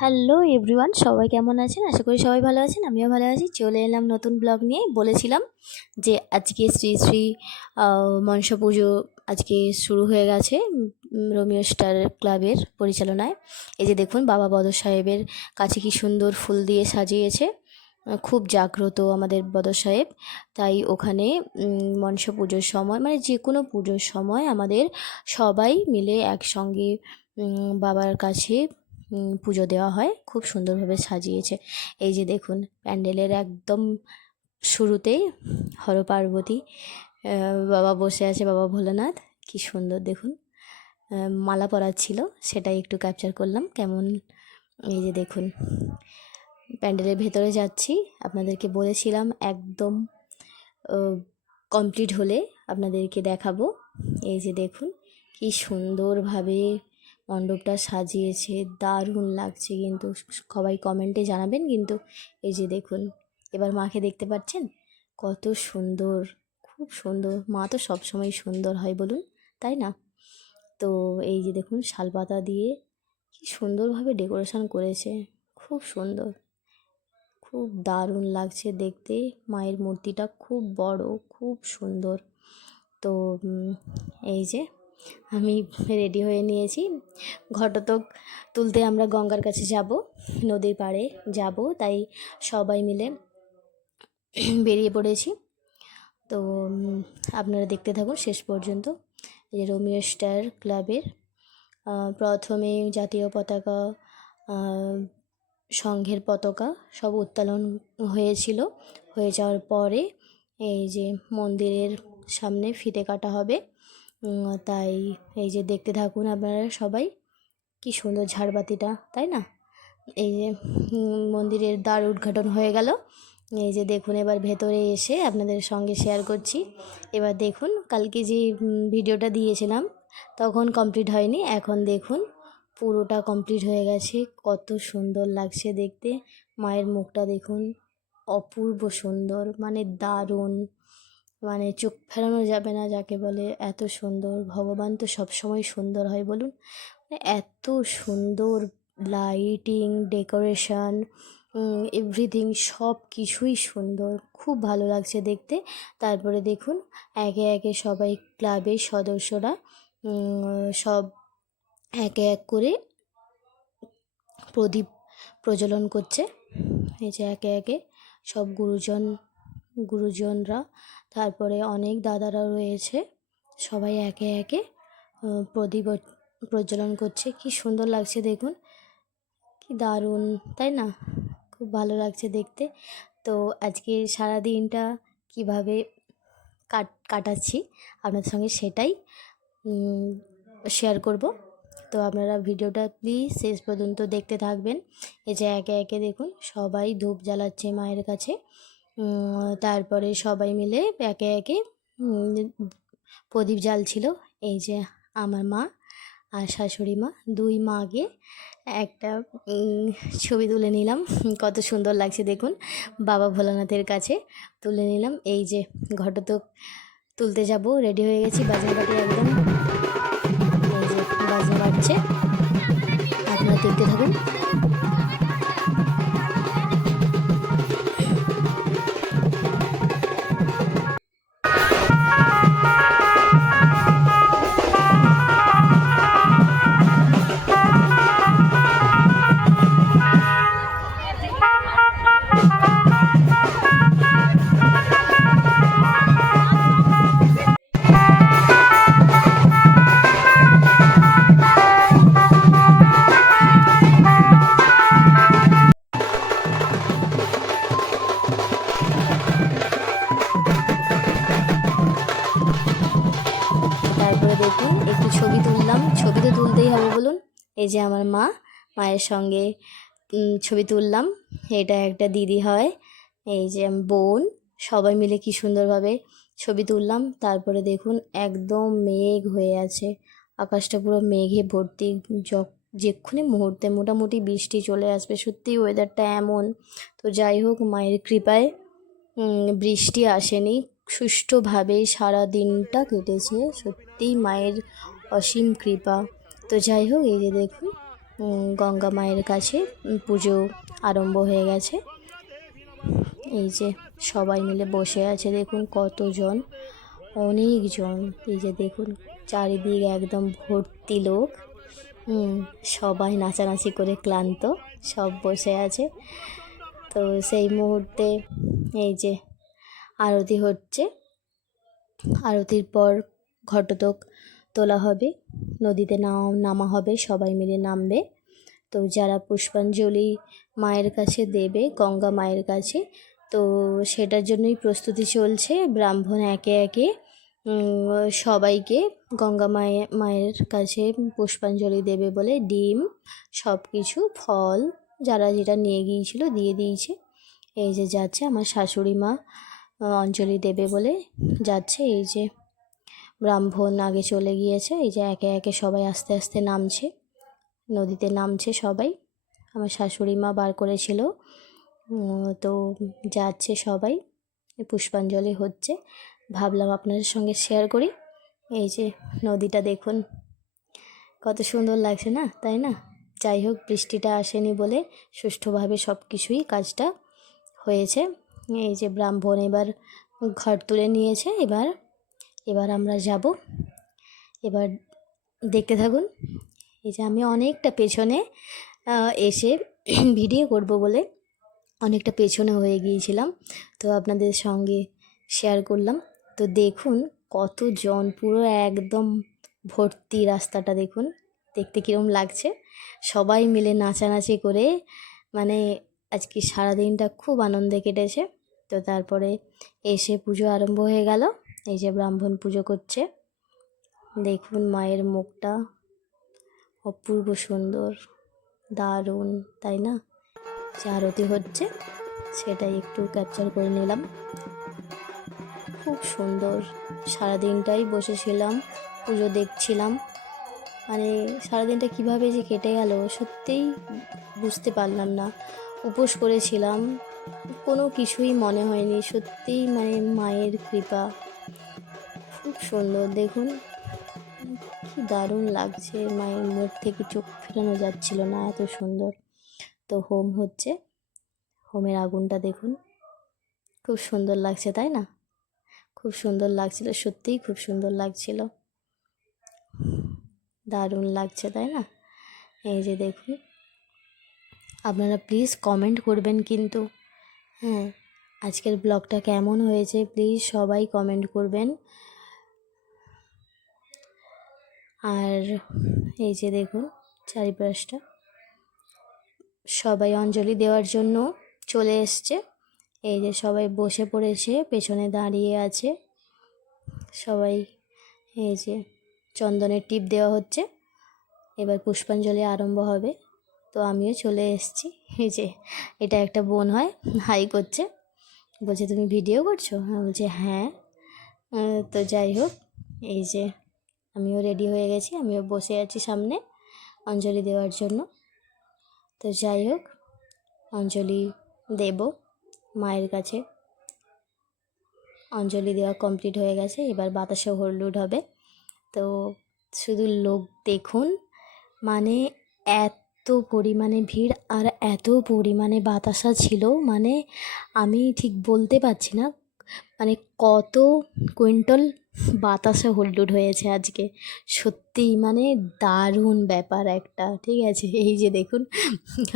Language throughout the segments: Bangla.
হ্যালো এভরিওয়ান, সবাই কেমন আছেন? আশা করি সবাই ভালো আছেন। আমিও ভালো আছি। চলে এলাম নতুন ব্লগ নিয়ে। বলেছিলাম যে আজকে শ্রী শ্রী মনসা পুজো আজকে শুরু হয়ে গেছে রোমিও স্টার ক্লাবের পরিচালনায়। এই যে দেখুন, বাবা বদর সাহেবের কাছে কি সুন্দর ফুল দিয়ে সাজিয়েছে। খুব জাগ্রত আমাদের বদর সাহেব, তাই ওখানে মনসা পুজোর সময়, মানে যে কোনো পুজোর সময় আমাদের সবাই মিলে একসঙ্গে বাবার কাছে পুজো দেওয়া হয়। খুব সুন্দরভাবে সাজিয়েছে। এই যে দেখুন, প্যান্ডেলের একদম শুরুতেই হরপার্বতী বাবা বসে আছে, বাবা ভোলানাথ, কি সুন্দর দেখুন। মালা পরাচ্ছিল, সেটাই একটু ক্যাপচার করলাম কেমন। এই যে দেখুন, প্যান্ডেলের ভেতরে যাচ্ছি। আপনাদেরকে বলেছিলাম একদম কমপ্লিট হলে আপনাদেরকে দেখাবো। এই যে দেখুন কি সুন্দরভাবে মণ্ডপটা সাজিয়েছে, দারুণ লাগছে। কিন্তু সবাই কমেন্টে জানাবেন কিন্তু। এই যে দেখুন, এবার মাকে দেখতে পাচ্ছেন, কত সুন্দর, খুব সুন্দর। মা তো সবসময় সুন্দর হয় বলুন, তাই না? তো এই যে দেখুন, শালপাতা দিয়ে কি সুন্দরভাবে ডেকোরেশন করেছে, খুব সুন্দর, খুব দারুণ লাগছে দেখতে। মায়ের মূর্তিটা খুব বড়, খুব সুন্দর। তো এই যে আমি রেডি হয়ে নিয়েছি। ঘটতক তুলতে আমরা গঙ্গার কাছে যাব, নদীর পাড়ে যাব, তাই সবাই মিলে বেরিয়ে পড়েছি। তো আপনারা দেখতে থাকুন শেষ পর্যন্ত। এই রোমিও স্টার ক্লাবের প্রথমে জাতীয় পতাকা, সংঘের পতাকা সব উত্তোলন হয়েছিল। হয়ে যাওয়ার পরে এই যে মন্দিরের সামনে ফিতে কাটা হবে। তাই এই যে দেখতে থাকুন আপনারা সবাই, কি সুন্দর ঝাড়বাতিটা, তাই না? এই যে মন্দিরের দ্বার উদ্ঘাটন হয়ে গেল। এই যে দেখুন, এবার ভেতরে এসে আপনাদের সঙ্গে শেয়ার করছি। এবার দেখুন, কালকে যে ভিডিওটা দিয়েছিলাম তখন কমপ্লিট হয়নি, এখন দেখুন পুরোটা কমপ্লিট হয়ে গেছে। কত সুন্দর লাগছে দেখতে। মায়ের মুখটা দেখুন, অপূর্ব সুন্দর, মানে দারুণ, মানে চোখ ফেরানো যাবে না যাকে বলে। এত সুন্দর, ভগবান তো সবসময় সুন্দর হয় বলুন। এত সুন্দর লাইটিং, ডেকোরেশন, এভরিথিং, সব কিছুই সুন্দর, খুব ভালো লাগছে দেখতে। তারপরে দেখুন, একে একে সবাই ক্লাবের সদস্যরা সব একে এক করে প্রদীপ প্রজ্বলন করছে। এই যে একে একে সব গুরুজনরা, তারপরে অনেক দাদারা রয়েছে, সবাই একে একে প্রদীপ প্রজ্বলন করছে। কি সুন্দর লাগছে দেখুন, কি দারুণ, তাই না? খুব ভালো লাগছে দেখতে। তো আজকে সারা দিনটা কীভাবে কাটাচ্ছি আপনাদের সঙ্গে, সেটাই শেয়ার করব। তো আপনারা ভিডিওটা প্লিজ শেষ পর্যন্ত দেখতে থাকবেন। এই যে একে একে দেখুন, সবাই ধূপ জ্বালাচ্ছে মায়ের কাছে। তারপরে সবাই মিলে একে একে প্রদীপ জ্বালছিল। এই যে আমার মা আর শাশুড়ি মা, দুই মাকে একটা ছবি তুলে নিলাম। কত সুন্দর লাগছে দেখুন, বাবা ভোলানাথের কাছে তুলে নিলাম। এই যে ঘটতক তুলতে যাব, রেডি হয়ে গেছি, বাজনা বাটি একদম। এই যে বাজনা বাজছে, আপনারা দেখতে থাকুন। তারপরে দেখুন, একটু ছবি তুললাম, ছবি তো তুলতেই হবে বলুন। এই যে আমার মা, মায়ের সঙ্গে ছবি তুললাম। এটা একটা দিদি হয়, এই যে বোন, সবাই মিলে কি সুন্দরভাবে ছবি তুললাম। তারপরে দেখুন, একদম মেঘ হয়ে আছে, আকাশটা পুরো মেঘে ভর্তি। যেক্ষুনি মুহূর্তে মোটামুটি বৃষ্টি চলে আসবে, সত্যি ওয়েদারটা এমন। তো যাই হোক, মায়ের কৃপায় বৃষ্টি আসেনি, সুষ্ঠুভাবে সারা দিনটা কেটেছে। সত্যিই মায়ের অসীম কৃপা। তো যাই হোক, এই যে দেখুন, গঙ্গা মায়ের কাছে পুজো আরম্ভ হয়ে গেছে। এই যে সবাই মিলে বসে আছে, দেখুন কতজন, অনেকজন। এই যে দেখুন চারিদিক একদম ভর্তি লোক। সবাই নাচানাচি করে ক্লান্ত, সব বসে আছে। তো সেই মুহূর্তে এই যে আরতি হচ্ছে। আরতির পর ঘটোৎকচ তোলা হবে, নদীতে নামা হবে, সবাই মিলে নামবে। তো যারা পুষ্পাঞ্জলি মায়ের কাছে দেবে, গঙ্গা মায়ের কাছে, তো সেটার জন্যই প্রস্তুতি চলছে। ব্রাহ্মণ একে একে সবাইকে গঙ্গা মায়ের কাছে পুষ্পাঞ্জলি দেবে বলে ডিম, সব কিছু ফল যারা যেটা নিয়ে গিয়েছিল দিয়ে দিয়েছে। এই যে যাচ্ছে আমার শাশুড়ি মা অঞ্জলি দেবে বলে যাচ্ছে। এই যে ব্রাহ্মণ আগে চলে গিয়েছে। এই যে একে একে সবাই আস্তে আস্তে নামছে, নদীতে নামছে সবাই। আমার শাশুড়ি মা বার করেছিল। তো যাচ্ছে সবাই, পুষ্পাঞ্জলি হচ্ছে। ভাবলাম আপনাদের সঙ্গে শেয়ার করি। এই যে নদীটা দেখুন কত সুন্দর লাগছে না, তাই না? যাই হোক, বৃষ্টিটা আসেনি বলে সুষ্ঠুভাবে সব কিছুই কাজটা হয়েছে। এই যে ব্রাহ্মণ এবার ঘর তুলে নিয়েছে। এবার আমরা যাব। এবার দেখতে থাকুন। এই যে আমি অনেকটা পেছনে এসে ভিডিও করব বলে অনেকটা পেছনে হয়ে গিয়েছিলাম, তো আপনাদের সঙ্গে শেয়ার করলাম। তো দেখুন কতজন, পুরো একদম ভর্তি রাস্তাটা দেখুন, দেখতে কীরকম লাগছে। সবাই মিলে নাচানাচি করে, মানে আজকে সারাদিনটা খুব আনন্দে কেটেছে। তো তারপরে এসে পুজো আরম্ভ হয়ে গেল। এই যে ব্রাহ্মণ পুজো করছে, দেখুন মায়ের মুখটা অপূর্ব সুন্দর, দারুণ, তাই না? যে আরতি হচ্ছে সেটাই একটু ক্যাপচার করে নিলাম। খুব সুন্দর, সারাদিনটাই বসেছিলাম, পুজো দেখছিলাম। মানে সারাদিনটা কীভাবে যে কেটে গেল সত্যিই বুঝতে পারলাম না। উপোস করেছিলাম, কোনো কিছুই মনে হয়নি। সত্যিই মানে মায়ের কৃপা, খুব সুন্দর। দেখুন কি দারুণ লাগছে, মায়ের মুখ থেকে চোখ ফেরানো যাচ্ছিল না, এত সুন্দর। তো হোম হচ্ছে, হোমের আগুনটা দেখুন, খুব সুন্দর লাগছে, তাই না? খুব সুন্দর লাগছিল, সত্যিই খুব সুন্দর লাগছিল, দারুণ লাগছে, তাই না? এই যে দেখুন, আপনারা প্লিজ কমেন্ট করবেন কিন্তু, হ্যাঁ, আজকের ব্লগটা কেমন হয়েছে প্লিজ সবাই কমেন্ট করবেন। আর এই যে দেখুন চারিপাশটা, সবাই অঞ্জলি দেওয়ার জন্য চলে এসছে। এই যে সবাই বসে পড়েছে, পেছনে দাঁড়িয়ে আছে সবাই। এই যে চন্দনের টিপ দেওয়া হচ্ছে, এবার পুষ্পাঞ্জলি আরম্ভ হবে। তো আমিও চলে এসেছি। এই যে এটা একটা বোন হয়, হাই করছে, বলছে তুমি ভিডিও করছো? আমি বলছি হ্যাঁ। তো যাই হোক, এই যে আমিও রেডি হয়ে গেছি, আমিও বসে আছি সামনে অঞ্জলি দেওয়ার জন্য। তো যাই হোক, অঞ্জলি দেব মায়ের কাছে। অঞ্জলি দেওয়া কমপ্লিট হয়ে গেছে, এবার বাতাসে হলুদ হবে। তো শুধু লোক দেখুন, মানে এত পরিমাণে ভিড় আর এত পরিমাণে বাতাসা ছিল, মানে আমি ঠিক বলতে পারছি না মানে কত কুইন্টাল বাতাসা হলুদ হয়েছে আজকে। সত্যিই মানে দারুণ ব্যাপার একটা, ঠিক আছে? এই যে দেখুন,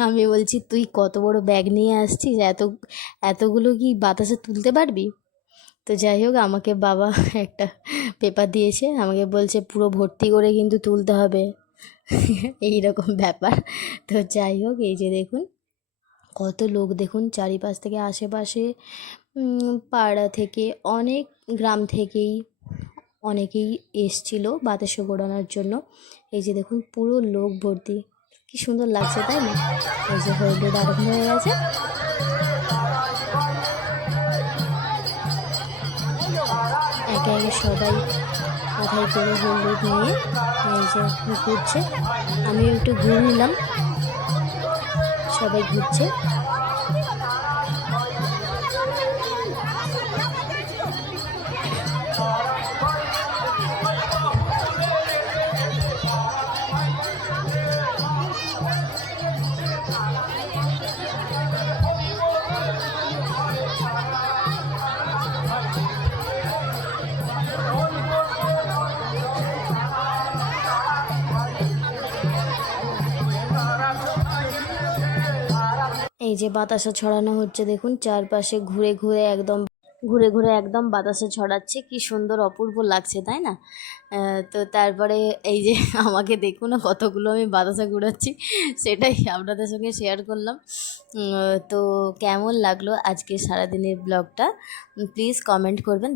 আমি বলছি তুই কত বড় ব্যাগ নিয়ে আসছিস, এতগুলো কি বাতাসা তুলতে পারবি? তো যাই হোক, আমাকে বাবা একটা পেপার দিয়েছে, আমাকে বলছে পুরো ভর্তি করে কিন্তু তুলতে হবে, এই রকম ব্যাপার। তো যাই হোক, এই যে দেখুন কত লোক, দেখুন চারিপাশ থেকে, আশেপাশে পাড়া থেকে, অনেক গ্রাম থেকেই অনেকেই এসছিল বাতাসা ঘোরানোর জন্য। এই যে দেখুন পুরো লোক ভর্তি, কি সুন্দর লাগছে, তাই না? এই যে হলুদ আরম্ভ হয়ে গেছে। একে একে সবাই মাথায় করে হলুদ নিয়ে এই যে ঘুরছে, আমিও একটু ঘুরে নিলাম, সবাই ঘুরছে। এই যে বাতাসা ছড়ানো হচ্ছে, দেখুন চারপাশে ঘুরে ঘুরে একদম বাতাসা ছড়াচ্ছে, কি সুন্দর অপূর্ব লাগছে তাই না? তো তারপরে এই যে আমাকে দেখুন না কতগুলো আমি বাতাসা ঘুরাচ্ছি, সেটাই আপনাদের সঙ্গে শেয়ার করলাম। তো কেমন লাগলো আজকে সারাদিনের ব্লগটা প্লিজ কমেন্ট করবেন।